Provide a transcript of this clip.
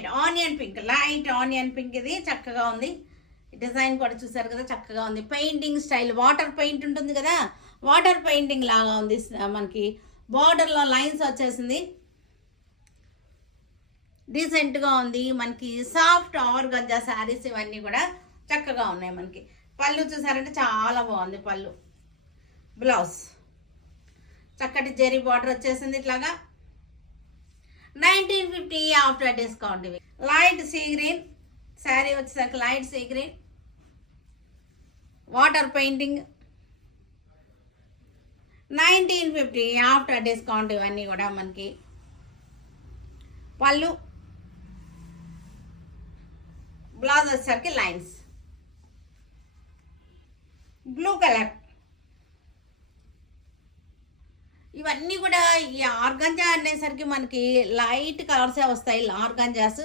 Shade onion pink, light onion pink. ఇది చక్కగా ఉంది. డిజైన్ కూడా చూసారు కదా, చక్కగా ఉంది. పెయింటింగ్ స్టైల్, వాటర్ పెయింట్ ఉంటుంది కదా, వాటర్ పెయింటింగ్ లాగా ఉంది. మనకి బార్డర్లో లైన్స్ వచ్చేసింది. డీసెంట్గా ఉంది. మనకి సాఫ్ట్ ఆర్గంజా శారీస్ ఇవన్నీ కూడా చక్కగా ఉన్నాయి. మనకి పళ్ళు చూసారంటే చాలా బాగుంది. పళ్ళు, బ్లౌజ్ చక్కటి జెరీ బార్డర్ వచ్చేసింది ఇట్లాగా. 1950 ఆఫ్టర్ డిస్కౌంట్. ఇవి లైట్ సీ గ్రీన్ శారీ వచ్చేసరికి light sea green, water painting. 1950 after discount. ఇవన్నీ కూడా మనకి పళ్ళు, బ్లౌజ్ వచ్చేసరికి లైన్స్, బ్లూ కలర్. ఇవన్నీ కూడా ఈ ఆర్గంజా అనేసరికి మనకి లైట్ కలర్సే వస్తాయి ఆర్గంజాస్.